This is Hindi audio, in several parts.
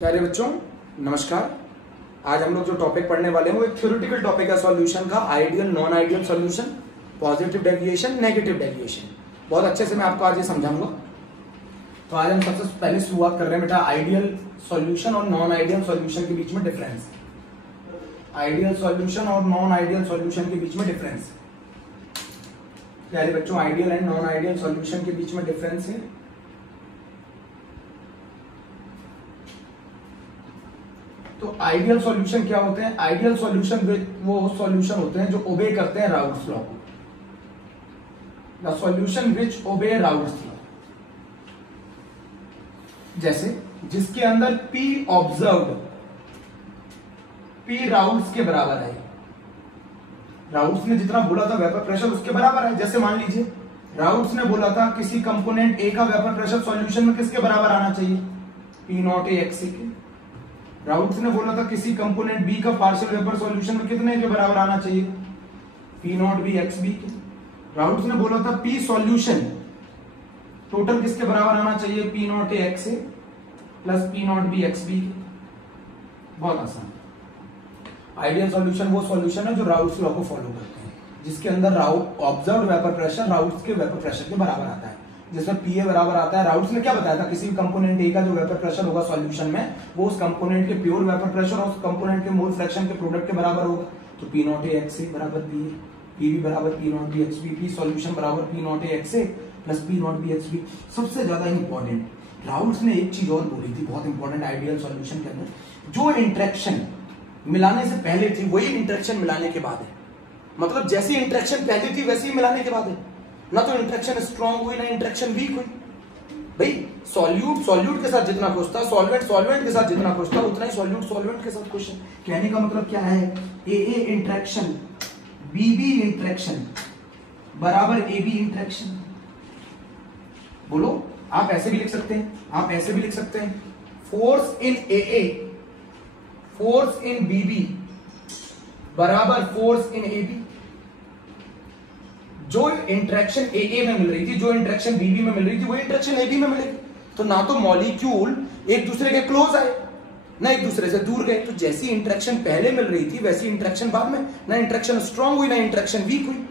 प्यारे बच्चों नमस्कार। आज हम लोग जो टॉपिक पढ़ने वाले हैं वो एक थ्योरेटिकल टॉपिक है सॉल्यूशन का, ideal non ideal solution, positive deviation, negative deviation. बहुत अच्छे से मैं आपको आज ये समझाऊंगा। तो आज हम सबसे पहले शुरुआत कर रहे हैं बेटा आइडियल सॉल्यूशन और नॉन आइडियल सॉल्यूशन के बीच में डिफरेंस। आइडियल सॉल्यूशन और नॉन आइडियल सॉल्यूशन के बीच में डिफरेंस। प्यारे बच्चों ideal and non ideal solution के बीच में डिफरेंस है। तो आइडियल सॉल्यूशन क्या होते हैं? आइडियल सॉल्यूशन वो सॉल्यूशन होते हैं जो ओबे करते हैं राउल्स लॉ को। The solution which obey Raoult's law, जैसे जिसके अंदर P ऑब्जर्व्ड P राउल्स के बराबर है। राउल्स ने जितना बोला था वेपर प्रेशर उसके बराबर है। जैसे मान लीजिए राउल्स ने बोला था किसी कंपोनेंट A का वेपर प्रेशर सॉल्यूशन में किसके बराबर आना चाहिए? P नॉट A XA के। राउल्स ने बोला था किसी कंपोनेंट बी का पार्शियल वेपर सॉल्यूशन में कितने के बराबर आना चाहिए? P not B X B के। राउल्स ने बोला था P सॉल्यूशन टोटल किसके बराबर आना चाहिए? P not A X A plus P not B X B के। बहुत आसान। आइडियल सॉल्यूशन वो सॉल्यूशन है जो राउल्स लॉ को फॉलो करते हैं, जिसके अंदर ऑब्जर्व्ड वेपर प्रेशर राउल्स के वेपर प्रेशर के बराबर आता है, जिसमें पीए बराबर आता है। राउल्स ने क्या बताया था? किसी भी कंपोनेंट ए का जो वेपर प्रेशर होगा सॉल्यूशन में वो उस कंपोनेंट के प्योर वेपर प्रेशर और उस कंपोनेंट के मोल फ्रैक्शन के प्रोडक्ट के बराबर होगा। तो P not A X A बराबर पी ए, पी बी बराबर P not B X B, P solution बराबर P not A X A plus P not B X B. सबसे ज्यादा इंपॉर्टेंट राउल्स ने एक चीज और बोली थी, बहुत इंपॉर्टेंट आइडियल सॉल्यूशन के अंदर, जो इंटरेक्शन मिलाने से पहले थी वही इंटरेक्शन मिलाने के बाद है। मतलब जैसी इंटरेक्शन पहले थी वैसी ही मिलाने के बाद है। ना तो इंटरेक्शन स्ट्रॉन्ग हुई ना इंटरेक्शन वीक हुई। भाई सॉल्यूट के साथ जितना खुश था, सॉल्वेंट के साथ जितना खुश था, उतना ही सॉल्वेंट के साथ खुश है। कहने का मतलब क्या है? ए इंटरेक्शन बी इंटरेक्शन बराबर ए बी इंटरेक्शन। बोलो, आप ऐसे भी लिख सकते हैं, आप ऐसे भी लिख सकते हैं। Force in A force in B बराबर फोर्स इन ए बी। जो इंटरेक्शन ए में मिल रही थी, जो इंटरेक्शन बी में मिल रही थी, वो इंटरेक्शन ए में मिलेगी। तो ना तो मॉलिक्यूल एक दूसरे के क्लोज आए ना एक दूसरे से दूर गए। तो जैसी इंटरेक्शन पहले मिल रही थी वैसी इंटरेक्शन बाद में, ना इंटरेक्शन स्ट्रांग हुई ना इंटरेक्शन वीक हुई।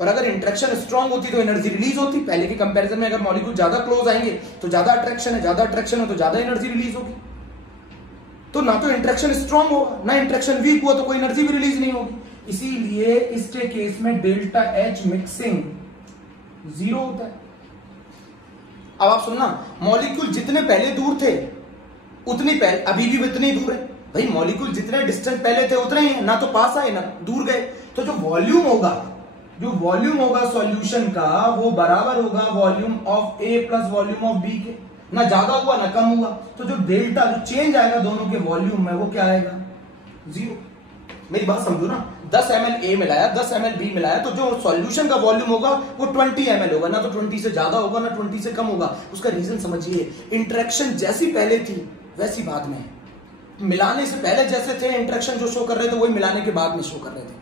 और अगर इंटरेक्शन स्ट्रांग होती तो एनर्जी रिलीज होती। पहले के कंपैरिजन में अगर मॉलिक्यूल ज्यादा क्लोज आएंगे तो ज्यादा अट्रैक्शन है, ज्यादा अट्रैक्शन है तो ज्यादा एनर्जी रिलीज होगी। तो ना तो इंटरेक्शन स्ट्रांग होगा ना इंटरेक्शन वीक हुआ तो कोई एनर्जी भी रिलीज नहीं होगी। इसीलिए इसके केस में डेल्टा एच मिक्सिंग 0 होता है। अब आप सुनना, मॉलिक्यूल जितने पहले दूर थे उतनी पहले अभी भी उतने ही दूर है। भाई मॉलिक्यूल जितने डिस्टेंस पहले थे उतने ही है, ना तो पास आए ना दूर गए। तो जो वॉल्यूम होगा सॉल्यूशन का वो बराबर होगा volume of A plus volume of B के। ना ज्यादा हुआ ना कम हुआ। तो जो डेल्टा जो चेंज आएगा दोनों के वॉल्यूम में वो क्या आएगा? 0। मेरी बात समझो ना, 10 ml ए मिलाया 10 ml बी मिलाया तो जो सॉल्यूशन का वॉल्यूम होगा वो 20 ml होगा। ना तो 20 से ज्यादा होगा ना 20 से कम होगा। उसका रीजन समझिए, इंटरेक्शन जैसी पहले थी वैसी बाद में है। मिलाने से पहले जैसे थे इंटरेक्शन जो शो कर रहे थे वही मिलाने के बाद में शो कर रहे थे।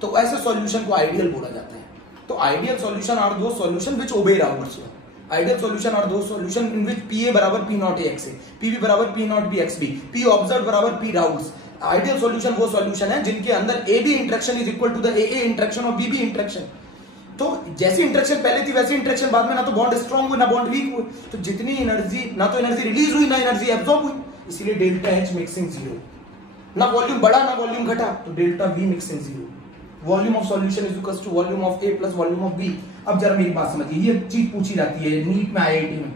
तो ऐसे सॉल्यूशन को आइडियल बोला जाता है। तो ideal solution are those solution which obey Raoult's law. Ideal solution are those solution in which PA बराबर P not A X A, PB बराबर P not B X B, P observed बराबर P राउल्स। आइडियल सॉल्यूशन वो सॉल्यूशन है जिनके अंदर A B interaction is equal to the A interaction और बी इंटरेक्शन। तो जैसी इंटरेक्शन पहले थी वैसी इंटरेक्शन बाद में, ना तो बॉन्ड स्ट्रांग हुई ना बॉन्ड वीक हुई। तो जितनी एनर्जी ना तो एनर्जी रिलीज हुई ना एनर्जी एब्सॉर्ब हुई। इसीलिए डेल्टा एच मिक्सिंग 0। ना वॉल्यूम बढ़ा ना वॉल्यूम घटा तो delta V mixing 0। Volume of solution is equal to volume of A plus volume of B. अब जरा मेरी बात समझिए, ये चीज पूछी जाती है नीट में, आईआईटी में।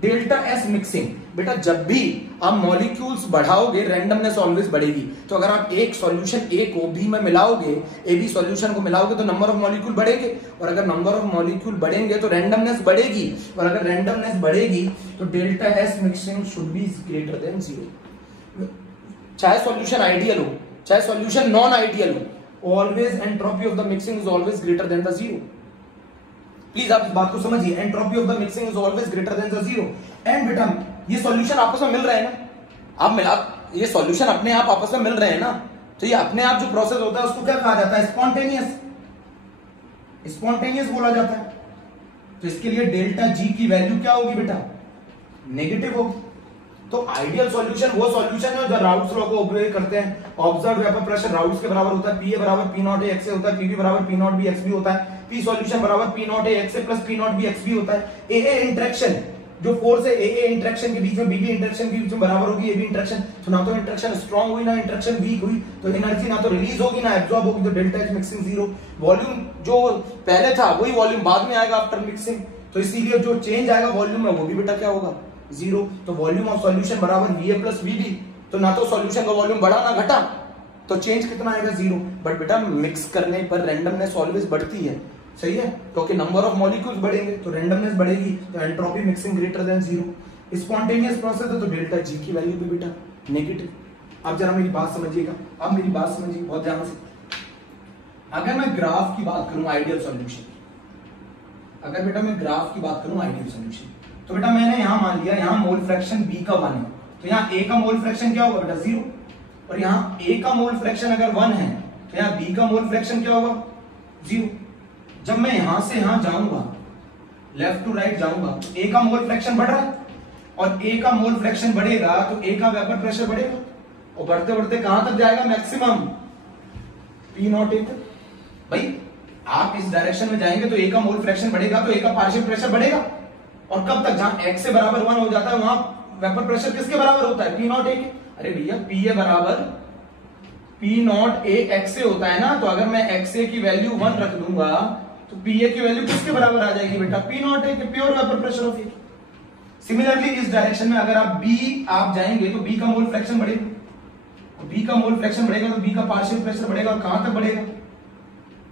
डेल्टा एस मिक्सिंग, बेटा जब भी आप मॉलिक्यूल्स बढ़ाओगे रैंडमनेस ऑलवेज बढ़ेगी। तो अगर आप एक सॉल्यूशन ए को बी में मिलाओगे, ए बी सॉल्यूशन को मिलाओगे तो नंबर ऑफ मॉलिक्यूल बढ़ेंगे। और अगर नंबर ऑफ मॉलिक्यूल बढ़ेंगे तो रैंडमनेस बढ़ेगी। और अगर रैंडमनेस बढ़ेगी तो delta S mixing should be greater than 0। चाहे सॉल्यूशन आइडियल हो चाहे सॉल्यूशन नॉन आइडियल हो, always entropy of the mixing is always greater then the 0। Please आप इस बात को समझिए, entropy of the mixing is always greater then the 0। And बेटा ये सॉल्यूशन आपस में मिल रहे हैं ना, आप मिला ये सॉल्यूशन अपने आप आपस में मिल रहे हैं ना, तो ये अपने आप जो प्रोसेस होता है उसको क्या कहा जाता है? स्पॉन्टेनियस बोला जाता है। तो इसके लिए डेल्टा जी की वैल्यू क्या होगी बेटा? नेगेटिव होगी। तो आइडियल सॉल्यूशन वो सॉल्यूशन है जो राउट्स लॉ को ओबे करते हैं। ऑब्जर्व वेपर प्रेशर राउट्स के बराबर होता है, पी ए बराबर पी नॉट ए एक्स होता है, पीबी बराबर पी नॉट बी एक्स भी होता है, पी सॉल्यूशन बराबर P not A x plus P not B x भी होता है। ए इंटरेक्शन जो फोर्स है ए इंटरेक्शन के बीच में बीबी इंटरेक्शन के बीच में बराबर होगी ए बी इंटरेक्शन। तो ना तो इंटरेक्शन स्ट्रांग हुई ना इंटरेक्शन वीक हुई, तो एनर्जी ना तो रिलीज होगी ना एब्जॉर्ब होगी, तो delta H mixing zero. Volume जो पहले था वही वॉल्यूम बाद में आएगा आफ्टर मिक्सिंग, तो इसीलिए जो चेंज आएगा वॉल्यूम में वो भी बेटा क्या होगा जीरो। तो वॉल्यूम ऑफ सॉल्यूशन बराबर V A plus V B, तो ना तो सॉल्यूशन का वॉल्यूम बढ़ा ना घटा, तो चेंज कितना आएगा जीरो। बट बेटा मिक्स करने पर रैंडमनेस ऑलवेज बढ़ती है, सही है, क्योंकि नंबर ऑफ मॉलिक्यूल्स बढ़ेंगे तो रैंडमनेस बढ़ेगी, तो entropy mixing greater than zero. Spontaneous process है तो डेल्टा जी की वैल्यू भी बेटा नेगेटिव। अब जरा मेरी बात समझिएगा, अब मेरी बात समझिए बहुत ध्यान से। अगर मैं ग्राफ की बात करूं आइडियल सॉल्यूशन, अगर बेटा मैं ग्राफ की बात करूं आइडियल सॉल्यूशन, तो बेटा मैंने यहां मान लिया यहां मोल फ्रैक्शन बी का 1 है, तो यहां ए का मोल फ्रैक्शन क्या होगा बेटा 0, और यहां ए का मोल फ्रैक्शन अगर 1 है तो यहां बी का मोल फ्रैक्शन क्या होगा 0। जब मैं यहां से यहां जाऊंगा, लेफ्ट टू राइट जाऊंगा, ए का मोल फ्रैक्शन बढ़ रहा है, और ए का मोल फ्रैक्शन बढ़ेगा तो ए का वेपर प्रेशर बढ़ेगा, और बढ़ते बढ़ते कहां तक जाएगा मैक्सिमम पी नॉट ए तक। भाई आप इस डायरेक्शन में जाएंगे तो ए का मोल फ्रैक्शन बढ़ेगा तो ए का पार्शियल प्रेशर बढ़ेगा, और कब तक, जहां एक्स से बराबर 1 हो जाता है वहां वेपर प्रेशर किसके बराबर होता है पी नॉट ए के। अरे भैया पी ए बराबर पी नॉट ए एक्स से होता है ना, तो अगर मैं एक्स ए की वैल्यू 1 रख दूंगा तो पी ए की वैल्यू किसके बराबर आ जाएगी बेटा पी नॉट ए के, pure vapour pressure of A. Similarly इस डायरेक्शन में अगर आप जाएंगे तो बी का मोल फ्रैक्शन बढ़ेगा, तो बी का मोल फ्रैक्शन बढ़ेगा तो बी का पार्शियल प्रेशर बढ़ेगा, और कहां तक बढ़ेगा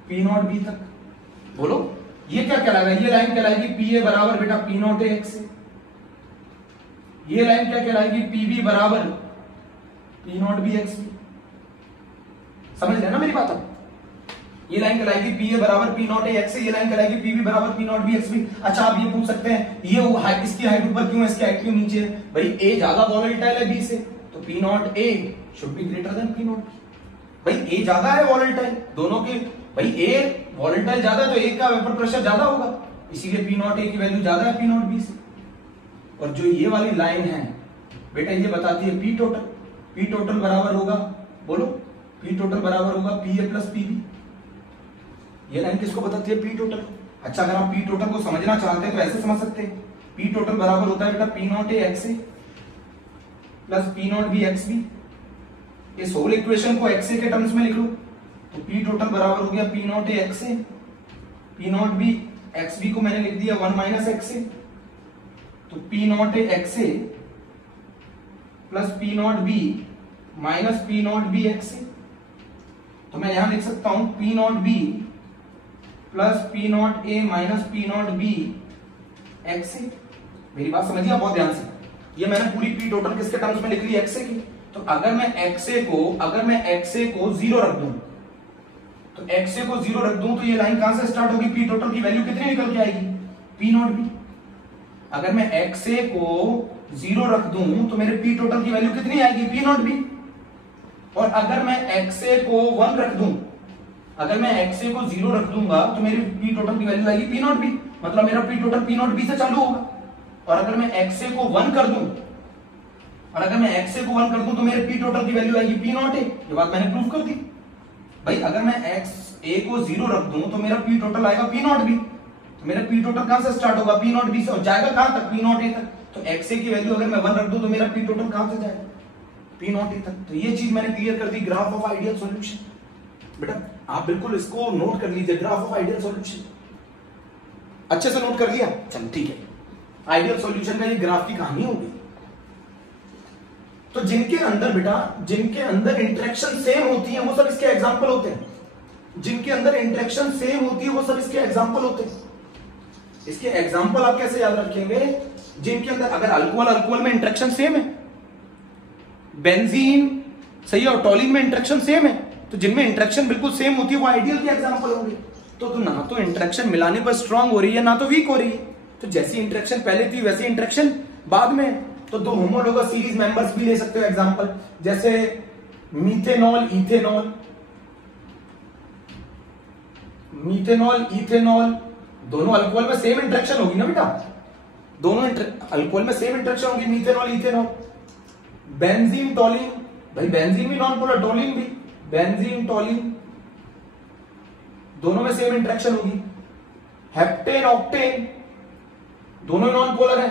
पी नॉट बी तक। बोलो ये क्या कहलाएगा, ये लाइन कहलाएगी पी ए बराबर बेटा पी नॉट ए एक्स, ये लाइन क्या कहलाएगी पी बी बराबर पी नॉट बी एक्स। समझ लेना मेरी बात अब, ये लाइन कहलाएगी पी ए बराबर पी नॉट ए एक्स, ये लाइन कहलाएगी पी बी बराबर पी नॉट बी एक्स भी। अच्छा आप ये पूछ सकते हैं ये इसकी हाइट ऊपर क्यों है इसकी हाइट क्यों नीचे है, भाई ए ज्यादा वॉलेटाइल है बी से, तो P not a should be greater than P not. भाई ए ज्यादा है वॉलेटाइल दोनों के, भाई ए वॉलेटाइल ज्यादा है तो ए का वेपर प्रेशर ज्यादा होगा, इसीलिए पी नॉट ए की वैल्यू ज्यादा है पी नॉट बी से। और जो ये वाली लाइन है बेटा ये बताती है पी टोटल, पी टोटल बराबर होगा, बोलो पी टोटल बराबर होगा P A plus P B. ये लाइन किसको बताती है पी टोटल। अच्छा अगर आप पी टोटल को समझना चाहते हैं तो ऐसे समझ सकते हैं, पी टोटल बराबर होता है बेटा P not A X A plus P not B X B. इस होल इक्वेशन को एक्स ए के टर्म्स में लिख लो, तो पी टोटल बराबर हो गया P not A X A, P not B X B को मैंने लिख दिया 1 माइनस एक्स ए, तो P not A X A plus P not B minus P not B X A. तो मैं यहां लिख सकता हूं P not B plus P not A minus P not B X A. मेरी बात समझिए बहुत ध्यान से, ये मैंने पूरी पी टोटल किसके टर्म्स में लिख ली एक्स ए की। तो अगर मैं एक्स ए को 0 रख दूं, तो एक्स ए को 0 रख दूं तो ये लाइन कहां से स्टार्ट होगी, पी टोटल की वैल्यू कितनी निकल के आएगी पी नॉट बी। अगर मैं एक्स ए को 0 रख दूं तो मेरे पी टोटल की वैल्यू कितनी आएगी पी नॉट बी। और अगर मैं एक्स ए को 1 रख दूं, अगर मैं एक्स ए को 0 रख दूंगा तो मेरी पी टोटल की वैल्यू आएगी पी नॉट बी, मतलब मेरा P total P not be से चालू होगा। और अगर मैं एक्स ए को 1 कर दूं, और अगर मैं एक्स ए को 1 कर दूं तो मेरे पी टोटल की वैल्यू आएगी पी नॉट ए। ये बात मैंने प्रूव कर दी। भाई अगर मैं एक्स ए को 0 रख दूं तो मेरा पी टोटल आएगा पी नॉट बी, तो मेरा पी टोटल कहां से स्टार्ट होगा पी नॉट बी से, और जाएगा कहां तक पी नॉट ए तक। तो एक्स ए की वैल्यू अगर मैं 1 रख दूं तो मेरा पी टोटल कहां से जाएगा पी नॉट ए तक। तो ये चीज मैंने क्लियर कर दी ग्राफ ऑफ आइडियल सॉल्यूशन। बेटा आप बिल्कुल इसको नोट कर लीजिए, ग्राफ ऑफ आइडियल सॉल्यूशन अच्छे से नोट कर लिया, चलो ठीक है। आइडियल सॉल्यूशन का ये ग्राफ की कहानी होगी। तो जिनके अंदर बेटा जिनके अंदर इंटरेक्शन सेम होती है वो सब इसके एग्जांपल होते हैं, जिनके अंदर इंटरेक्शन सेम होती है वो सब इसके एग्जांपल होते हैं। इसके एग्जांपल आप कैसे याद रखेंगे, जिनके अंदर अगर अल्कोहल अल्कोहल में इंटरेक्शन सेम है, बेंजीन सही है और टॉलिन में इंटरेक्शन सेम है, तो जिनमें इंटरेक्शन बिल्कुल सेम होती है वो आइडियल के एग्जांपल होंगे। तो ना तो इंटरेक्शन मिलाने पर स्ट्रांग हो रही है ना तो वीक हो रही है, तो जैसी इंटरेक्शन पहले थी वैसी इंटरेक्शन बाद में। तो दो होमोलोगस सीरीज मेंबर्स भी ले सकते हो एग्जांपल, जैसे मीथेनॉल इथेनॉल, मीथेनॉल इथेनॉल, दोनों अल्कोहल में सेम इंटरेक्शन होगी ना बेटा, दोनों अल्कोहल में सेम इंटरेक्शन होगी मीथेनॉल इथेनॉल। बेंजीन टोलिन, भाई बेंजीन भी नॉन पोलर, टोलिन भी, बेंजीन टोलिन दोनों में सेम इंटरेक्शन होगी। हेप्टेन ऑक्टेन दोनों नॉन पोलर है,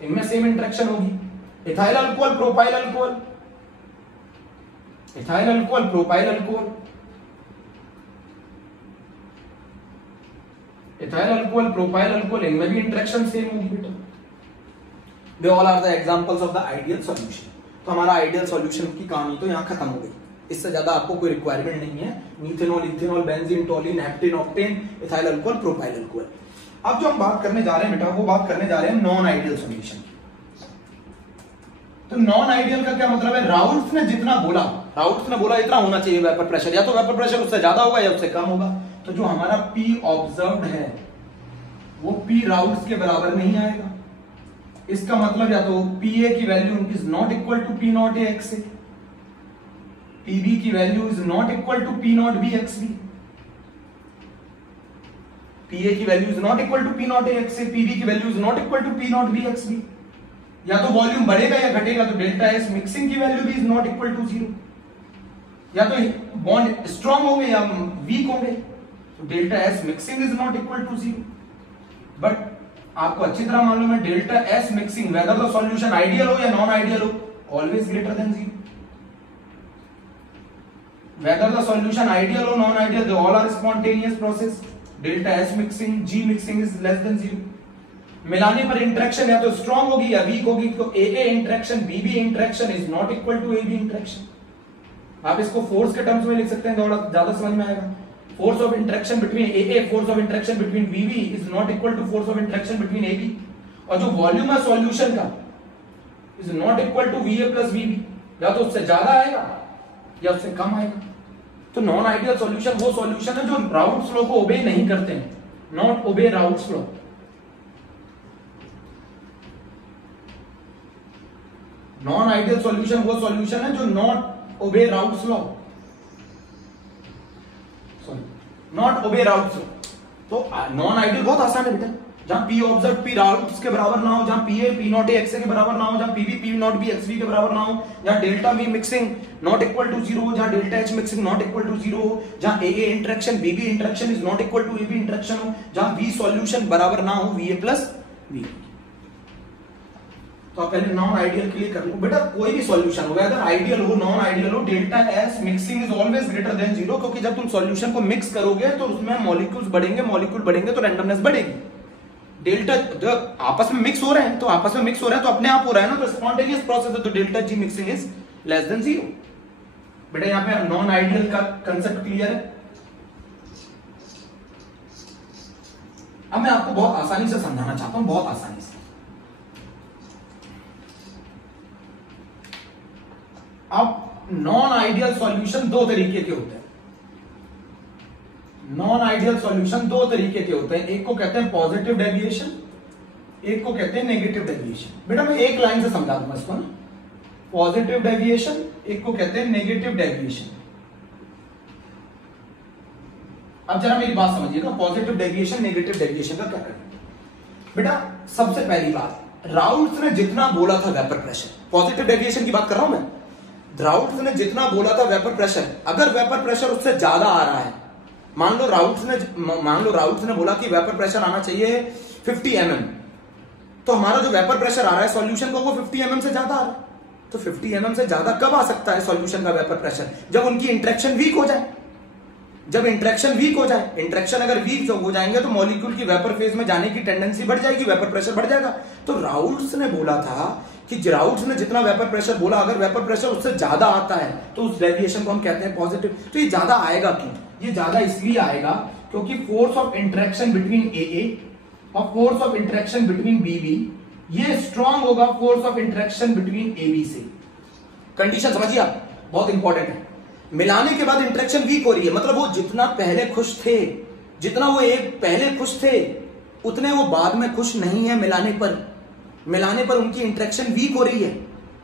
इनमें सेम इंटरेक्शन होगी। Ethyl alcohol propyl alcohol, ethyl alcohol propyl alcohol, ethyl alcohol propyl alcohol, इनमें भी इंटरेक्शन सेम होगी बेटा। They all are the examples of the ideal solution. तो हमारा आइडियल सॉल्यूशन की कहानी तो यहां खत्म हो गई, इससे ज्यादा आपको कोई रिक्वायरमेंट नहीं है। Methanol, ethanol, benzene, toluene, heptane, octane, ethyl alcohol, propyl alcohol. अब जो हम बात करने जा रहे हैं बेटा, वो बात करने जा रहे हैं नॉन आइडियल सॉल्यूशन की। तो नॉन आइडियल का क्या मतलब है? राउल्ट्स ने जितना बोला, राउल्ट्स ने बोला इतना होना चाहिए वेपर प्रेशर, या तो वेपर प्रेशर उससे ज्यादा होगा या उससे कम होगा। तो जो हमारा पी ऑब्जर्व्ड है वो पी राउल्ट्स के बराबर नहीं आएगा। इसका मतलब या तो पीए की value is not equal to P not A X A, PB की value is not equal to P not B X B, PA की value is not equal to P not A X A, PB की value is not equal to P not B X B. या तो वॉल्यूम बढ़ेगा या घटेगा, तो डेल्टा एस मिक्सिंग की वैल्यू भी is not equal to zero. या तो बॉन्ड स्ट्रॉन्ग होंगे या वीक होंगे, तो delta S mixing is not equal to zero. But आपको अच्छी तरह मालूम है delta S mixing whether the solution ideal हो या नॉन आइडियल हो, always greater than zero. Whether the solution ideal or non-ideal, they all are spontaneous process. Delta S mixing, G mixing is less than zero. मिलाने पर इंटरेक्शन या तो स्ट्रॉन्ग होगी या वीक होगी, तो AA interaction BB interaction is not equal to AB interaction. आप इसको फोर्स के टर्म्स में लिख सकते हैं, थोड़ा ज्यादा समझ में आएगा। Force of interaction between AA, force of interaction between BB is not equal to force of interaction between AB। और जो वॉल्यूम है सॉल्यूशन का is not equal to VA plus BB, या तो उससे ज्यादा आएगा या उससे कम आएगा। तो नॉन आइडियल सॉल्यूशन वो सॉल्यूशन है जो राउल्ट्स लॉ को ओबे नहीं करते हैं, not obey Raoult's law. Non ideal solution वो सॉल्यूशन है जो not obey Raoult's law, sorry not obey Raoult's law. तो नॉन आइडियल बहुत आसान है बेटा, जहां पी ऑब्जर्व पी राउल्ट्स के बराबर ना हो, जहां PA P not A X के बराबर ना हो, जहां PB P not B X B के बराबर ना हो, जहां delta V mixing not equal to zero, जहां delta H mixing not equal to zero हो, जहां A interaction BB interaction is not equal to AB interaction हो, जहां वी सॉल्यूशन बराबर ना हो वीए प्लस वी। तो आप पहले नॉन आइडियल के लिए कर लो बेटा, कोई भी सॉल्यूशन हो, अगर आइडियल हो नॉन आइडियल हो, delta S mixing is always greater than zero, क्योंकि जब तुम सॉल्यूशन को मिक्स करोगे तो उसमें मॉलिक्यूल्स बढ़ेंगे तो रैंडमनेस बढ़ेगी। डेल्टा आपस में मिक्स हो रहे हैं, तो आपस में मिक्स हो रहे हैं तो अपने आप हो रहा है ना, तो स्पॉन्टेनियस प्रोसेस है, तो delta G mixing is less than zero. बेटा यहां पे नॉन आइडियल का कंसेप्ट क्लियर है। अब मैं आपको बहुत आसानी से समझाना चाहता हूं, बहुत आसानी से। अब नॉन आइडियल सॉल्यूशन दो तरीके के होते हैं, नॉन आइडियल सॉल्यूशन दो तरीके के होते हैं, एक को कहते हैं पॉजिटिव डेविएशन, एक को कहते हैं नेगेटिव डेविएशन। बेटा मैं एक लाइन से समझा दूंगा इसको ना, पॉजिटिव डेविएशन, एक को कहते हैं नेगेटिव डेविएशन। अब जरा मेरी बात समझिएगा, पॉजिटिव डेविएशन नेगेटिव डेविएशन का क्या करना। बेटा सबसे पहली बात, राउल्ट्स ने जितना बोला था वेपर प्रेशर, पॉजिटिव डेविएशन की बात कर रहा हूं मैं, राउल्ट्स ने जितना बोला था वेपर प्रेशर, अगर वेपर प्रेशर उससे ज्यादा आ रहा है, मान लो राउल्ट्स ने बोला कि वेपर प्रेशर आना चाहिए 50 mm, तो हमारा जो वेपर प्रेशर आ रहा है सॉल्यूशन का वो 50 mm से ज्यादा आ रहा है। तो 50 mm से ज्यादा कब आ सकता है सॉल्यूशन का वेपर प्रेशर? जब उनकी इंटरेक्शन वीक हो जाए, जब इंटरेक्शन वीक हो जाए। इंटरेक्शन अगर वीक हो जाएंगे तो मॉलिक्यूल की वेपर फेज में जाने की टेंडेंसी बढ़ जाएगी, वेपर प्रेशर बढ़ जाएगा। तो राउल्ट्स ने बोला था कि राउल्ट्स ने जितना वेपर प्रेशर बोला, अगर वेपर प्रेशर उससे ज्यादा आता है तो उस डेविएशन को हम कहते हैं पॉजिटिव। तो ये ज्यादा आएगा क्यों? ये ज्यादा इसलिए आएगा क्योंकि force of interaction between AA और force of interaction between BB ये स्ट्रॉन्ग होगा force of interaction between AB से। कंडीशन समझिए आप, बहुत इंपॉर्टेंट है। मिलाने के बाद इंटरेक्शन वीक हो रही है, मतलब वो जितना पहले खुश थे, जितना वो एक पहले खुश थे उतने वो बाद में खुश नहीं है। मिलाने पर उनकी इंटरेक्शन वीक हो रही है।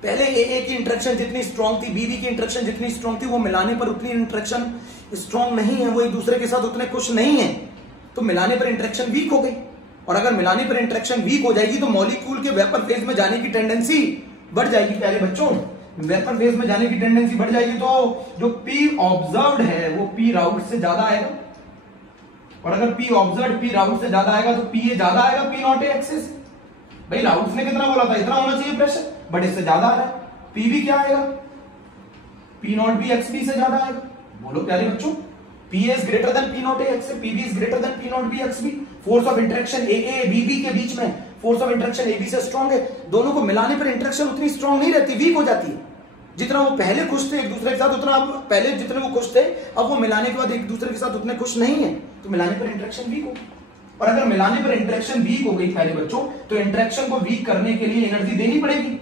पहले AA की इंटरेक्शन जितनी स्ट्रॉन्ग थी, BB की इंटरेक्शन जितनी स्ट्रॉन्ग थी, वो मिलाने पर उतनी इंटरेक्शन स्ट्रॉन्ग नहीं है, वो एक दूसरे के साथ उतने खुश नहीं है। तो मिलाने पर इंटरेक्शन वीक हो गई, और अगर मिलाने पर इंटरेक्शन वीक हो जाएगी तो मॉलिक्यूल के वेपर फेज में जाने की टेंडेंसी बढ़ जाएगी प्यारे बच्चों, वेपर फेज में जाने की टेंडेंसी बढ़ जाएगी, तो जो P ऑब्जर्व्ड है वो P राउट से ज्यादा आएगा, और अगर P ऑब्जर्व्ड P राउट से ज्यादा आएगा तो P ज्यादा आएगा P नॉट ए एक्से से। भाई राउट ने कितना बोला था, इतना होना चाहिए प्रेशर, बट इससे ज्यादा आ रहा है, P भी क्या आएगा, P नॉट भी XP से ज्यादा आएगा। बोलो प्यारे बच्चों, P is greater than P not A x, PB is greater than P not be XB। Force of interaction AA BB के बीच में फोर्स ऑफ इंटरेक्शन AB से स्ट्रॉन्ग है, दोनों को मिलाने पर इंटरेक्शन उतनी स्ट्रॉन्ग नहीं रहती, वीक हो जाती है। जितना वो पहले खुश थे एक दूसरे के साथ, उतना अब पहले जितने वो खुश थे अब वो मिलाने के बाद एक दूसरे के साथ उतने खुश नहीं है, तो मिलाने पर इंटरेक्शन वीक होगी। और अगर मिलाने पर इंटरेक्शन वीक हो गई प्यारे बच्चों, तो इंटरेक्शन को वीक करने के लिए एनर्जी देनी पड़ेगी।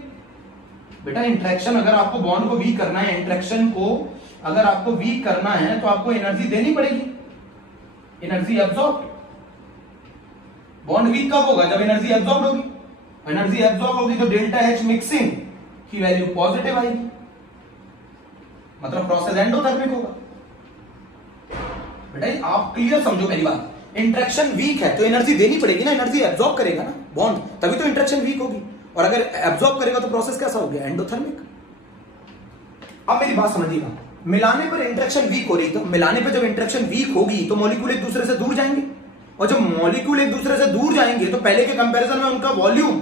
बेटा इंटरेक्शन अगर आपको बॉन्ड को वीक करना है, इंटरेक्शन को अगर आपको वीक करना है तो आपको एनर्जी देनी पड़ेगी, एनर्जी एब्जॉर्ब। बॉन्ड वीक कब होगा, जब एनर्जी एब्जॉर्ब होगी, एनर्जी एब्जॉर्ब होगी तो डेल्टा H मिक्सिंग की वैल्यू पॉजिटिव आएगी, मतलब प्रोसेस एंडोथर्मिक होगा। बेटा आप क्लियर समझो मेरी बात, इंटरेक्शन वीक है तो एनर्जी देनी पड़ेगी ना, एनर्जी एब्जॉर्ब करेगा ना बॉन्ड, तभी तो इंटरेक्शन वीक होगी, और अगर एब्जॉर्ब करेगा तो प्रोसेस कैसा हो गया, एंडोथर्मिक। अब मेरी बात समझिएगा, मिलाने पर इंटरेक्शन वीक हो रही, तो मिलाने पर जब इंटरेक्शन वीक होगी तो मॉलिक्यूल एक दूसरे से दूर जाएंगे, और जब मॉलिक्यूल एक दूसरे से दूर जाएंगे तो पहले के कंपैरिजन में उनका वॉल्यूम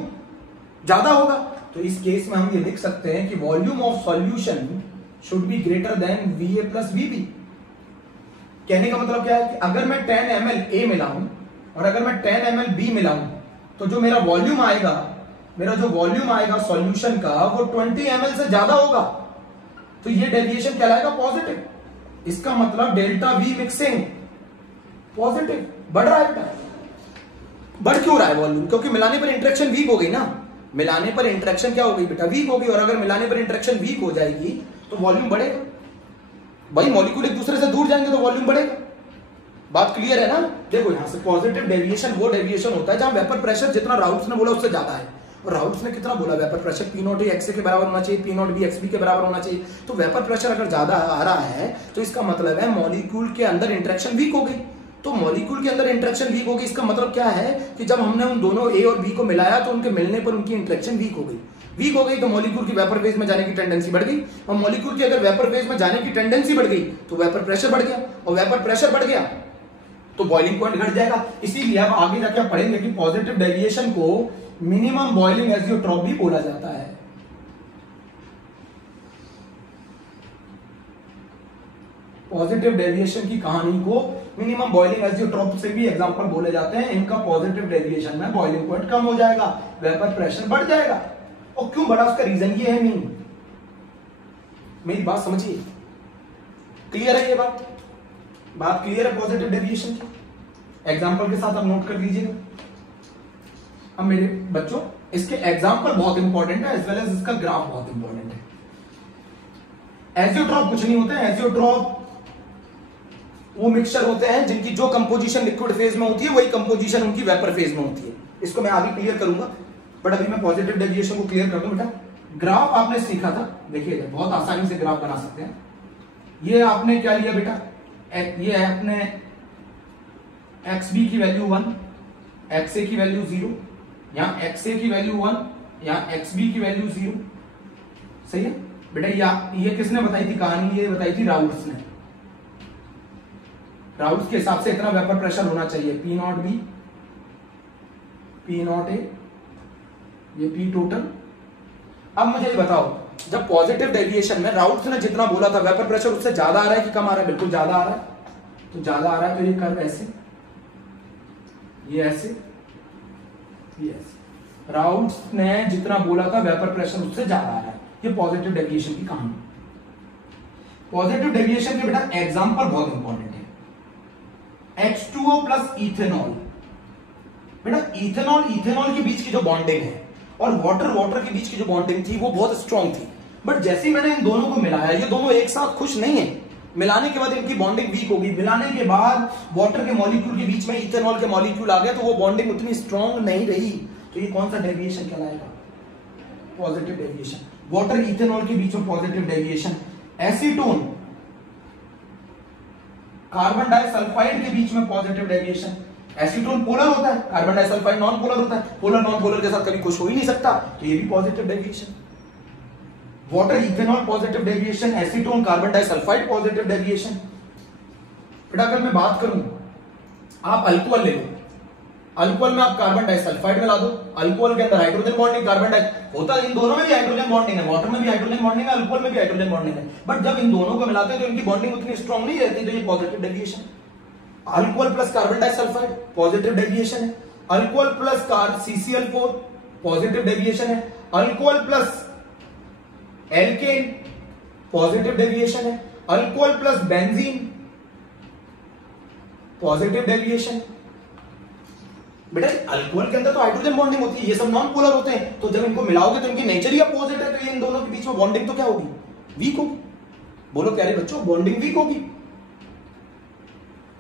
ज्यादा होगा। तो इस केस में हम ये लिख सकते हैं कि volume of solution should be greater than VA plus VB। कहने का मतलब क्या है कि अगर मैं 10 ml A मिलाऊं और अगर मैं 10 ml B मिलाऊं तो जो मेरा वॉल्यूम आएगा, मेरा जो वॉल्यूम आएगा सॉल्यूशन का वो 20 ml से ज्यादा होगा, तो ये डेविएशन कहलाएगा पॉजिटिव। इसका मतलब डेल्टा V मिक्सिंग पॉजिटिव, बढ़ रहा है। बढ़ क्यों रहा है वॉल्यूम, क्योंकि मिलाने पर इंटरेक्शन वीक हो गई ना, मिलाने पर इंटरेक्शन क्या हो गई बेटा, वीक हो गई, और अगर मिलाने पर इंटरेक्शन वीक हो जाएगी तो वॉल्यूम बढ़ेगा। भाई मॉलिक्यूल एक दूसरे से दूर जाएंगे तो वॉल्यूम बढ़ेगा, बात क्लियर है ना। देखो यहां से पॉजिटिव डेविएशन वो डेविएशन होता है जहां वेपर प्रेशर जितना राउट्स ने बोला उससे ज्यादा है, और राउट्स ने कितना बोला, vapour pressure P not x के बराबर होना चाहिए, P नॉट बी XB के बराबर होना चाहिए। तो वेपर प्रेशर अगर ज्यादा आ रहा है तो इसका मतलब है मॉलिक्यूल के अंदर इंटरेक्शन वीक हो गई, तो मॉलिक्यूल के अंदर इंटरेक्शन वीक होगी, इसका मतलब क्या है कि जब हमने उन दोनों A और B को मिलाया तो उनके मिलने पर उनकी इंटरेक्शन वीक हो गई, वीक हो गई तो मॉलिक्यूल की वेपर फेज में जाने की टेंडेंसी बढ़ गई, और मॉलिक्यूल की अगर वेपर फेज में जाने की टेंडेंसी बढ़ गई तो वेपर प्रेशर बढ़ गया, और वेपर प्रेशर बढ़ गया तो बॉइलिंग पॉइंट घट जाएगा। इसीलिए अब आगे जाके आप पढ़ेंगे कि पॉजिटिव डेविएशन को मिनिमम बॉइलिंग एजियोट्रॉप भी बोला जाता है। पॉजिटिव डेविएशन की कहानी को मिनिमम बॉइलिंग एजियोट्रॉप से भी एग्जांपल बोले जाते हैं। इनका पॉजिटिव डेविएशन में बॉइलिंग पॉइंट कम हो जाएगा, वेपर प्रेशर बढ़ जाएगा। और क्यों बढ़ा, उसका रीजन ये है मीन, मेरी बात समझिए, क्लियर है ये बात क्लियर है पॉजिटिव डेविएशन की। एग्जांपल के साथ आप नोट कर लीजिएगा। अब मेरे बच्चों इसके एग्जांपल बहुत इंपॉर्टेंट है, एज वेल एज इसका ग्राफ बहुत इंपॉर्टेंट है। एजियोट्रॉप कुछ नहीं होते हैं, एजियोट्रॉप वो मिक्सचर होते हैं जिनकी जो कंपोजिशन लिक्विड फेज में होती है वही कंपोजिशन उनकी वेपर फेज में होती है। इसको मैं आगे क्लियर करूंगा, बट अभी मैं पॉजिटिव डेविएशन को क्लियर कर दूं। बेटा ग्राफ आपने सीखा था, देखिए बहुत आसानी से ग्राफ बना सकते हैं। ये आपने क्या लिया बेटा, ये है अपने XB की वैल्यू 1, XA की वैल्यू 0, यहां XA की वैल्यू 1, यहां XB की वैल्यू 0, सही है बेटा। ये किसने बताई थी कहानी, ये बताई थी राउट्स ने। राउट्स के हिसाब से इतना वेपर प्रेशर होना चाहिए, P not B, P nought A, ये P टोटल। अब मुझे ये बताओ, जब पॉजिटिव डेविएशन में राउट्स ने जितना बोला था वेपर प्रेशर उससे ज्यादा आ रहा है कि कम आ रहा है, बिल्कुल ज्यादा आ रहा है। तो ज्यादा आ रहा है तो ये कर्व ऐसे, ये ऐसे, ये ऐसे। राउट्स ने जितना बोला था वेपर प्रेशर उससे ज्यादा आ रहा है, ये पॉजिटिव डेविएशन की कहानी। पॉजिटिव डेविएशन के बेटा एग्जांपल बहुत इंपॉर्टेंट है। H2O प्लस इथेनॉल, बेटा इथेनॉल के बीच की जो बॉन्डिंग है और वाटर के बीच की जो बॉन्डिंग थी वो बहुत स्ट्रांग थी, बट जैसे ही मैंने इन दोनों को मिलाया, ये दोनों एक साथ खुश नहीं है, मिलाने के बाद इनकी बॉन्डिंग वीक हो गई। मिलाने के बाद वाटर के मॉलिक्यूल के बीच में इथेनॉल के मॉलिक्यूल आ गए तो वो बॉन्डिंग उतनी स्ट्रांग नहीं रही, तो ये कौन सा डेविएशन कहलाएगा, पॉजिटिव डेविएशन। वाटर इथेनॉल के बीच में positive deviation. Acetone carbon disulphide के बीच में पॉजिटिव डेविएशन। एसीटोन पोलर होता है, कार्बन डाइसल्फाइड नॉन पोलर होता है, पोलर नॉन पोलर के साथ कभी कुछ हो ही नहीं सकता, तो ये भी positive deviation. Water ethanol positive deviation, acetone carbon disulphide positive deviation. बेटा अगर मैं बात करूं, आप अल्कोहल ले लो, अल्कोहल में आप कार्बन डाइसल्फाइड मिला दो, अल्कोहल के अंदर हाइड्रोजन बॉन्डिंग कार्बन डाइ होता है, इन दोनों में भी हाइड्रोजन बॉन्डिंग है, वाटर में भी हाइड्रोजन बॉन्डिंग है, अल्कोहल में भी हाइड्रोजन बॉन्डिंग है, बट जब इन दोनों को मिलाते हैं तो इनकी बॉन्डिंग उतनी स्ट्रांग नहीं रहती, तो ये positive deviation. Alcohol plus carbon disulphide positive deviation है, alcohol plus CCl4 positive deviation है, alcohol plus alkane positive deviation है, alcohol plus benzene positive deviation. बेटा अल्कोहल के अंदर तो हाइड्रोजन बॉन्डिंग होती है, ये सब नॉन पोलर होते हैं, तो जब इनको मिलाओगे तो इनकी नेचर ही अपोजिट है, तो ये इन दोनों के बीच में बॉन्डिंग तो क्या होगी, वीक होगी। बोलो प्यारे बच्चों, बॉन्डिंग वीक होगी।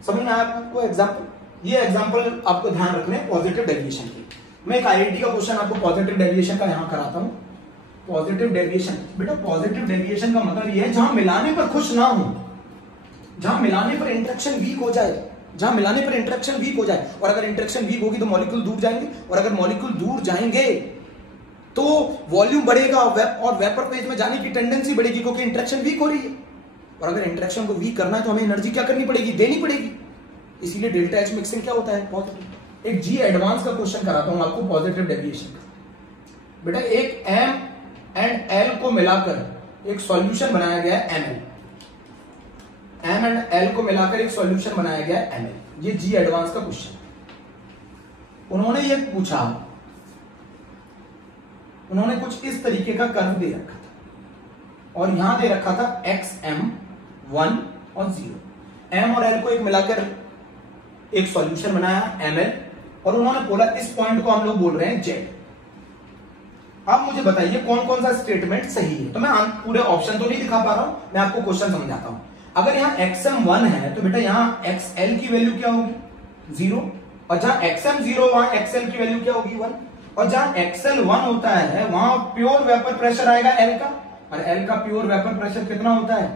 समझ में आया आपको एग्जांपल? ये एग्जांपल आपको ध्यान रखने पॉजिटिव डेविएशन की। मैं एक आईआईटी का क्वेश्चन आपको पॉजिटिव डेविएशन का यहां कराता हूं। पॉजिटिव डेविएशन, बेटा पॉजिटिव डेविएशन का मतलब ये है जहां मिलाने पर खुश ना हो, जहां मिलाने पर इंटरेक्शन वीक हो जाए, जहां मिलाने पर इंटरेक्शन वीक हो जाए, और अगर इंटरेक्शन वीक होगी तो मॉलिक्यूल दूर जाएंगे, और अगर मॉलिक्यूल दूर जाएंगे तो वॉल्यूम बढ़ेगा और वेपर फेज में जाने की टेंडेंसी बढ़ेगी, क्योंकि इंटरेक्शन वीक हो रही है। और अगर इंटरेक्शन को वीक करना है तो हमें एनर्जी क्या करनी पड़ेगी, देनी पड़ेगी। इसीलिए डेल्टा H मिक्सिंग क्या होता है, पॉजिटिव। एक जी एडवांस का क्वेश्चन कराता हूं आपको पॉजिटिव डेविएशन का। बेटा एक M एंड L को मिलाकर एक सॉल्यूशन बनाया गया है Ml, M एंड L को मिलाकर एक सॉल्यूशन बनाया गया है Ml। ये जी एडवांस का क्वेश्चन। उन्होंने ये पूछा, उन्होंने कुछ इस तरीके का कर्व दे रखा था, और यहां दे रखा था XM 1 और 0। M और L को एक मिलाकर एक सॉल्यूशन बनाया Ml, और उन्होंने बोला इस पॉइंट को हम लोग बोल रहे हैं Z। आप मुझे बताइए कौन कौन सा स्टेटमेंट सही है। तो मैं पूरे ऑप्शन तो नहीं दिखा पा रहा हूं, मैं आपको क्वेश्चन समझाता हूं। अगर यहां XM 1 है तो बेटा यहां XL की वैल्यू क्या होगी, 0, और जहां XM 0 वहां XL की वैल्यू क्या होगी, 1, और जहां XL 1 होता है वहां प्योर वेपर प्रेशर आएगा L का, और L का प्योर वेपर प्रेशर कितना होता है,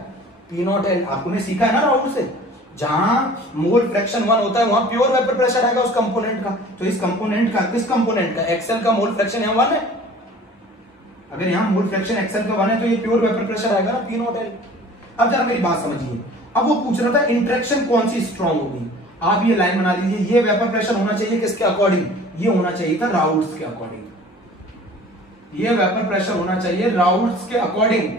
P0L। आपने सीखा है ना राउंड से, जहां मोल फ्रैक्शन 1 होता है वहां प्योर वेपर प्रेशर आएगा उस कंपोनेंट का। तो इस कंपोनेंट का, किस कंपोनेंट का, XL का मोल फ्रैक्शन यहां 1 है। अगर यहां मोल फ्रैक्शन XL का 1 है तो ये प्योर वेपर प्रेशर आएगा ना, P0L। अब जरा मेरी बात समझिए, अब वो पूछ रहा था इंटरेक्शन कौन सी स्ट्रांग होगी। आप ये लाइन बना लीजिए, ये वेपर प्रेशर होना चाहिए किसके अकॉर्डिंग, ये होना चाहिए था राउल्ट्स के अकॉर्डिंग। ये वेपर प्रेशर होना चाहिए राउल्ट्स के अकॉर्डिंग,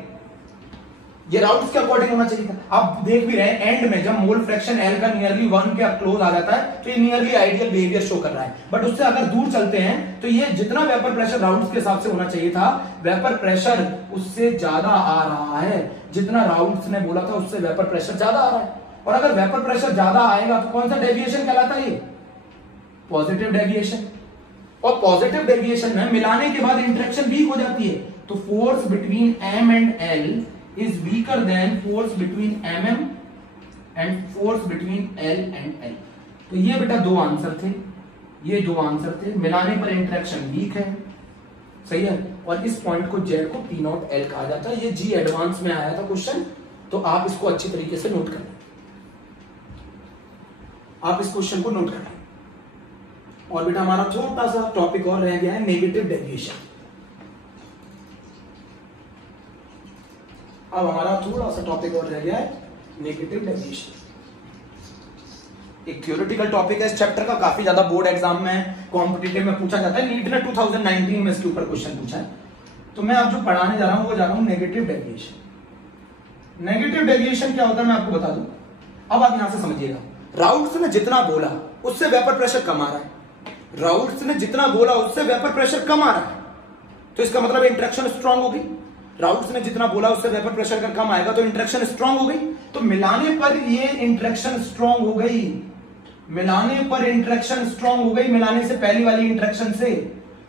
ये राउल्ट्स के अकॉर्डिंग होना चाहिए था। आप देख भी रहे हैं एंड में जब मोल फ्रैक्शन L का नियरली 1 के क्लोज आ जाता है तो ये नियरली आइडियल बिहेवियर शो कर रहा है। बट उससे अगर दूर चलते हैं तो ये जितना वेपर प्रेशर राउल्ट्स के हिसाब से होना चाहिए था, वेपर प्रेशर उससे ज्यादा आ रहा है। जितना राउल्ट्स ने बोला था उससे वेपर प्रेशर ज्यादा आ रहा है। और अगर वेपर प्रेशर ज्यादा आएगा तो कौन सा डेविएशन कहलाता है, ये पॉजिटिव डेविएशन। और पॉजिटिव डेविएशन में मिलाने के बाद इंटरेक्शन वीक हो जाती है, तो force between M and L is weaker than force between MM and force between L and L। तो ये बेटा दो आंसर थे, ये दो आंसर थे। मिलाने पर इंटरेक्शन वीक है, सही है, और इस पॉइंट को Z को P0L कहा जाता है। ये जी एडवांस में आया था क्वेश्चन, तो आप इसको अच्छी तरीके से नोट कर लें, आप इस क्वेश्चन को नोट कर लें। और बेटा हमारा छोटा सा टॉपिक और रह गया है, नेगेटिव डेविएशन। अब हमारा थोड़ा सा टॉपिक और रह गया है, नेगेटिव डेविएशन। एक थ्योरेटिकल टॉपिक है इस चैप्टर का, काफी ज्यादा बोर्ड एग्जाम में, कॉम्पिटिटिव में पूछा जाता है। नीट ने 2019 में इसके ऊपर क्वेश्चन पूछा है। तो मैं आप जो पढ़ाने जा रहा हूं वो जा रहा हूं नेगेटिव डेविएशन। नेगेटिव डेविएशन क्या होता है मैं आपको बता दूं। अब आप यहां से समझिएगा, राउल्ट्स ने जितना बोला उससे वेपर प्रेशर कम आ रहा है, राउल्ट्स ने जितना बोला उससे वेपर प्रेशर कम आ रहा है, तो इसका मतलब इंटरेक्शन स्ट्रांग होगी। राउल्ट्स ने जितना बोला उससे वेपर प्रेशर का कम आएगा तो इंटरेक्शन स्ट्रांग हो गई। तो मिलाने पर ये इंटरेक्शन स्ट्रांग हो गई, मिलाने पर इंटरेक्शन स्ट्रांग हो गई, मिलाने से पहली वाली इंटरेक्शन से।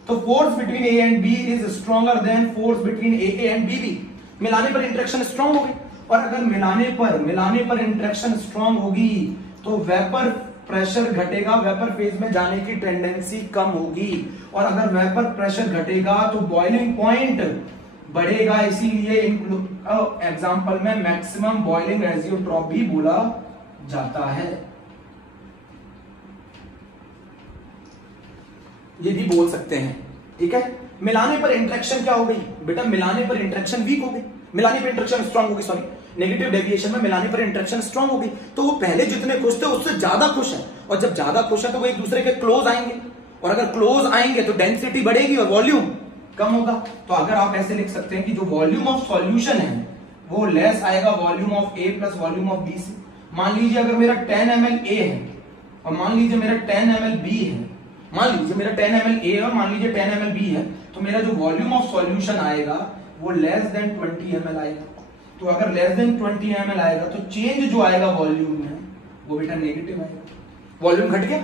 तो force between A and B is stronger than force between AA and BB। मिलाने पर इंटरेक्शन स्ट्रांग हो गई, और अगर मिलाने पर इंटरेक्शन स्ट्रांग होगी तो वेपर प्रेशर घटेगा, वेपर फेज में जाने की टेंडेंसी कम होगी। और अगर वेपर प्रेशर घटेगा तो बॉइलिंग पॉइंट बढ़ेगा, इसीलिए एग्जांपल में मैक्सिमम बॉइलिंग रेजियोट्रॉप भी बोला जाता है। ये भी बोल सकते हैं, ठीक है। मिलाने पर इंटरेक्शन क्या हो गई बेटा, मिलाने पर इंटरेक्शन वीक हो गई, मिलाने पर इंटरेक्शन स्ट्रांग हो गई, सॉरी नेगेटिव डेविएशन में मिलाने पर इंटरेक्शन स्ट्रांग हो गई। तो वो पहले जितने खुश थे उससे ज्यादा खुश है, और जब ज्यादा खुश है तो वो एक दूसरे के क्लोज आएंगे, और अगर क्लोज आएंगे तो डेंसिटी बढ़ेगी और वॉल्यूम कम होगा। तो अगर आप ऐसे लिख सकते हैं कि जो वॉल्यूम ऑफ सॉल्यूशन है वो लेस आएगा volume of A plus volume of B से। मान लीजिए अगर मेरा 10 ml ए है और मान लीजिए मेरा 10 ml बी है, मान लीजिए मेरा 10 ml ए और मान लीजिए 10 ml बी है, तो मेरा जो वॉल्यूम ऑफ सॉल्यूशन आएगा वो लेस देन 20 ml आएगा। तो अगर लेस देन 20 ml आएगा तो चेंज जो आएगा वॉल्यूम में वो बेटा नेगेटिव आएगा। वॉल्यूम घट गया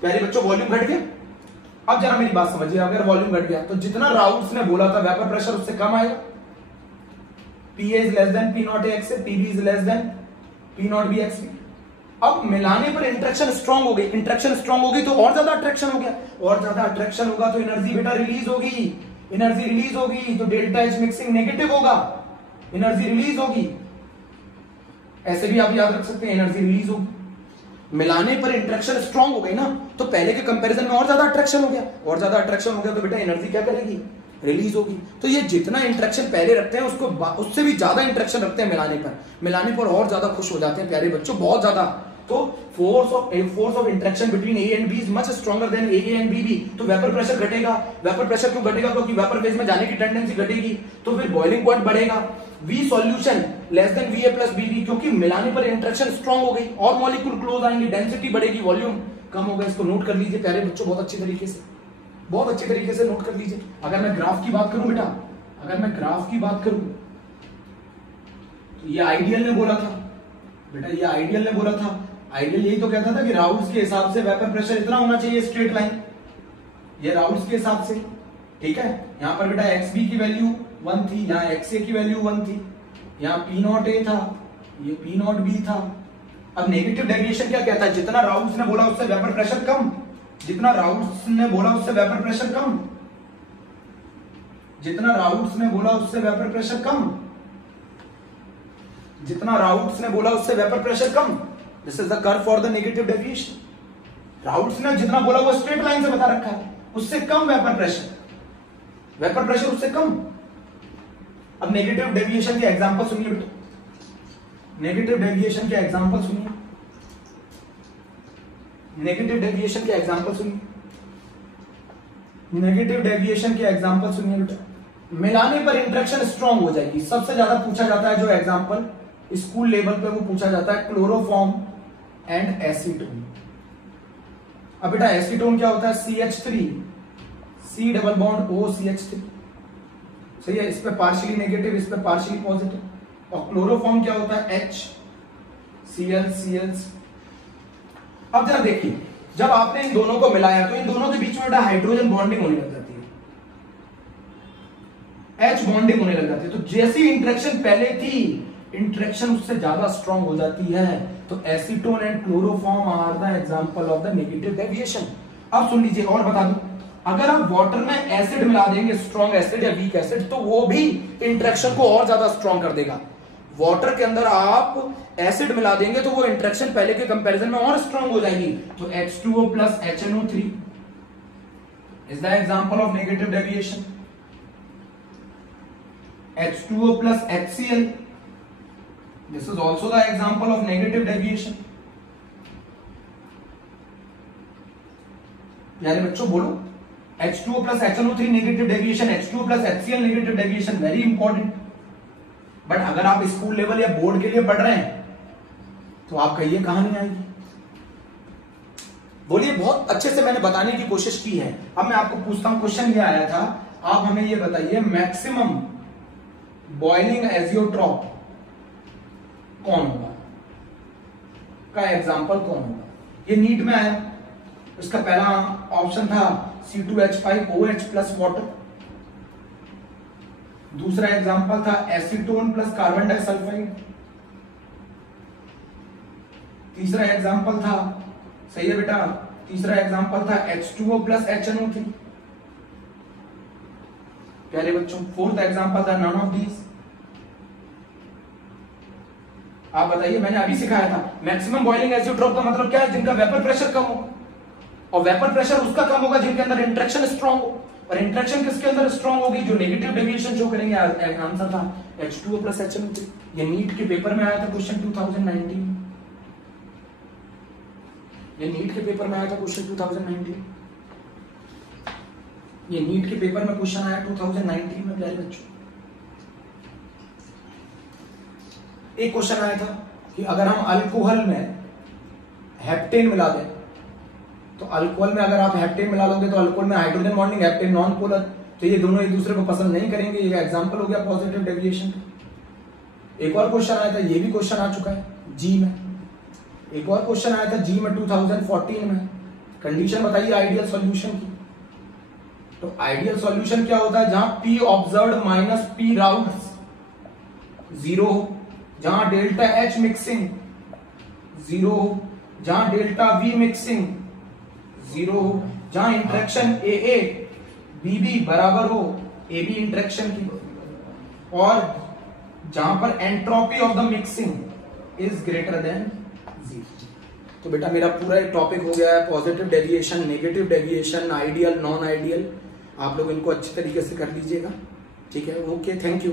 प्यारे बच्चों, वॉल्यूम घट गया। अब जरा मेरी बात समझिए, अगर वॉल्यूम घट गया तो जितना राउल्स ने बोला था वेपर प्रेशर उससे कम आएगा। P is less than P nought X, PB is less than P not B X. अब मिलाने पर इंटरेक्शन स्ट्रांग हो गई, इंटरेक्शन स्ट्रांग हो गई तो और ज्यादा अट्रैक्शन हो गया, और ज्यादा अट्रैक्शन होगा तो एनर्जी बेटा रिलीज होगी, एनर्जी रिलीज होगी तो डेल्टा एच मिक्सिंग नेगेटिव होगा, एनर्जी रिलीज होगी। ऐसे भी आप याद रख सकते हैं एनर्जी रिलीज होगी। मिलाने पर इंटरेक्शन स्ट्रांग हो गई ना, तो पहले के कंपैरिजन में और ज्यादा अट्रैक्शन हो गया, और ज्यादा अट्रैक्शन हो गया तो बेटा एनर्जी क्या करेगी, रिलीज होगी। तो ये जितना इंटरेक्शन पहले रखते हैं उसको उससे भी ज्यादा इंटरेक्शन रखते हैं मिलाने पर और ज्यादा खुश हो जाते हैं प्यारे बच्चों, बहुत ज्यादा। तो force of interaction between A and B is much stronger than A and B. तो वेपर प्रेशर घटेगा, वेपर प्रेशर क्यों घटेगा, क्योंकि वेपर फेज में जाने की टेंडेंसी घटेगी, तो फिर बॉइलिंग पॉइंट बढ़ेगा। V solution less than V A plus B B, क्योंकि मिलाने पर इंटरेक्शन स्ट्रॉन्ग हो गई और मॉलिक्यूल क्लोज आएंगे, डेंसिटी बढ़ेगी, वॉल्यूम कम होगा। इसको नोट कर लीजिए प्यारे बच्चों बहुत अच्छी तरीके से, बहुत अच्छी तरीके से नोट कर लीजिए। अगर मैं ग्राफ की बात करूं बेटा, अगर मैं ग्राफ की बात करूं तो ये आइडियल ने बोला था बेटा, ये आइडियल ने बोला था, आइडियल यही तो कहता था कि राउल्स के हिसाब से वेपर प्रेशर इतना होना चाहिए स्ट्रेट लाइन, ये राउल्स के हिसाब से, ठीक है। यहां पर बेटा एक्स बी की वैल्यू 1 थी, यहाँ एक्स ए की वैल्यू 1 थी, यहाँ पी नॉट ए था, ये पी नॉट बी था। अब नेगेटिव डेविएशन क्या कहता है, जितना राउल्स ने बोला उससे वेपर प्रेशर कम, जितना राउल्स ने बोला उससे वेपर प्रेशर कम, जितना राउल्स ने बोला उससे वेपर प्रेशर कम, जितना राउल्स ने बोला उससे vapour pressure come. This is the curve for the negative deviation. Raoul's ने जितना बोला वो स्ट्रेट लाइन से बता रखा है, उससे कम वेपर प्रेशर उससे कम। अब नेगेटिव डेविएशन के एग्जांपल सुनिए बेटा, नेगेटिव डेविएशन के एग्जांपल सुनिए, नेगेटिव डेविएशन के एग्जांपल सुनिए, नेगेटिव डेविएशन के एग्जांपल सुनिए बेटा। मिलाने पर इंटरेक्शन स्ट्रांग हो जाएगी। सबसे ज्यादा पूछा जाता है जो एग्जांपल स्कूल लेवल पे वो पूछा जाता है क्लोरोफॉर्म एंड एसीटोन। अब बेटा एसीटोन क्या होता है, CH3 C double bond O CH3, सही है। इस पे पार्शियली नेगेटिव, इस पे पार्शियली पॉजिटिव। और क्लोरोफॉर्म क्या होता है HCl। अब जरा देखिए, जब आपने इन दोनों को मिलाया तो इन दोनों के बीच में बेटा हाइड्रोजन बॉन्डिंग होने लग जाती है, H बॉन्डिंग होने लग जाती है। तो जैसी इंटरेक्शन पहले थी, इंटरेक्शन उससे ज्यादा स्ट्रांग हो जाती है। तो acetone and chloroform are the example of the negative deviation. अब सुन लीजिए और बता दूं, अगर आप वाटर में एसिड मिला देंगे, स्ट्रांग एसिड या वीक एसिड, तो वो भी इंटरेक्शन को और ज्यादा स्ट्रांग कर देगा। वाटर के अंदर आप एसिड मिला देंगे तो वो इंटरेक्शन पहले के कंपैरिजन में और स्ट्रांग हो जाएगी। तो H2O plus HNO3 is the example of negative deviation. H2O plus HCl, this is also the example of negative deviation. यानी बच्चों बोलो, H2O plus HNO3 negative deviation, H2O plus HCl negative deviation, very important. But अगर आप स्कूल लेवल या बोर्ड के लिए पढ़ रहे हैं तो आप कहिए कहां नहीं आएगी, बोलिए। बहुत अच्छे से मैंने बताने की कोशिश की है। अब मैं आपको पूछता हूं, क्वेश्चन ये आया था, आप हमें ये बताइए मैक्सिमम बॉइलिंग एजियोट्रॉप कौन होगा, का एग्जांपल कौन होगा। ये नीट में आया, इसका पहला ऑप्शन था C2H5OH प्लस वाटर, दूसरा एग्जांपल था एसीटोन प्लस कार्बन डाइसल्फाइड, तीसरा एग्जांपल था, सही है बेटा, तीसरा एग्जांपल था H2O प्लस HNO3। प्यारे बच्चों, फोर्थ एग्जांपल था नन ऑफ दीज। आप बताइए, मैंने अभी सिखाया था मैक्सिमम बॉइलिंग एजियोट्रॉप का मतलब क्या है, जिनका वेपर प्रेशर कम हो, और वेपर प्रेशर उसका कम होगा जिनके अंदर इंटरेक्शन स्ट्रांग हो, और इंटरेक्शन किसके अंदर स्ट्रॉन्ग होगी, जो नेगेटिव डेविएशन शो करेंगे। आंसर था H2O प्लस HNO3। ये नीट के पेपर में आया था क्वेश्चन 2019, ये नीट के पेपर में आया था क्वेश्चन 2019, ये नीट के पेपर में क्वेश्चन आया 2019 में प्यारे बच्चों। एक क्वेश्चन आया था कि अगर हम अल्कोहल में हेप्टेन मिला दें, तो अल्कोहल में अगर आप हेप्टेन मिला दोगे तो अल्कोहल में hydrogen bonding, heptane non polar, तो ये दोनों एक दूसरे को पसंद नहीं करेंगे। ये एग्जांपल हो गया पॉजिटिव डेविएशन का। एक और क्वेश्चन आया था, ये भी क्वेश्चन आ चुका है जी में। एक और क्वेश्चन आया था जी में 2014 में। कंडीशन बताइए आइडियल सॉल्यूशन की। तो आइडियल सॉल्यूशन क्या होता है, जहां P observed minus P routes 0 हो, जहां डेल्टा एच मिक्सिंग 0 हो, जहां डेल्टा वी मिक्सिंग 0 हो, जहां interaction A A B B बराबर हो ए बी इंटरेक्शन की, और जहां पर entropy of the mixing is greater than 0। तो बेटा मेरा पूरा एक टॉपिक हो गया है positive deviation, negative deviation, ideal, non ideal. आप लोग इनको अच्छी तरीके से कर लीजिएगा, ठीक है। Okay, thank you.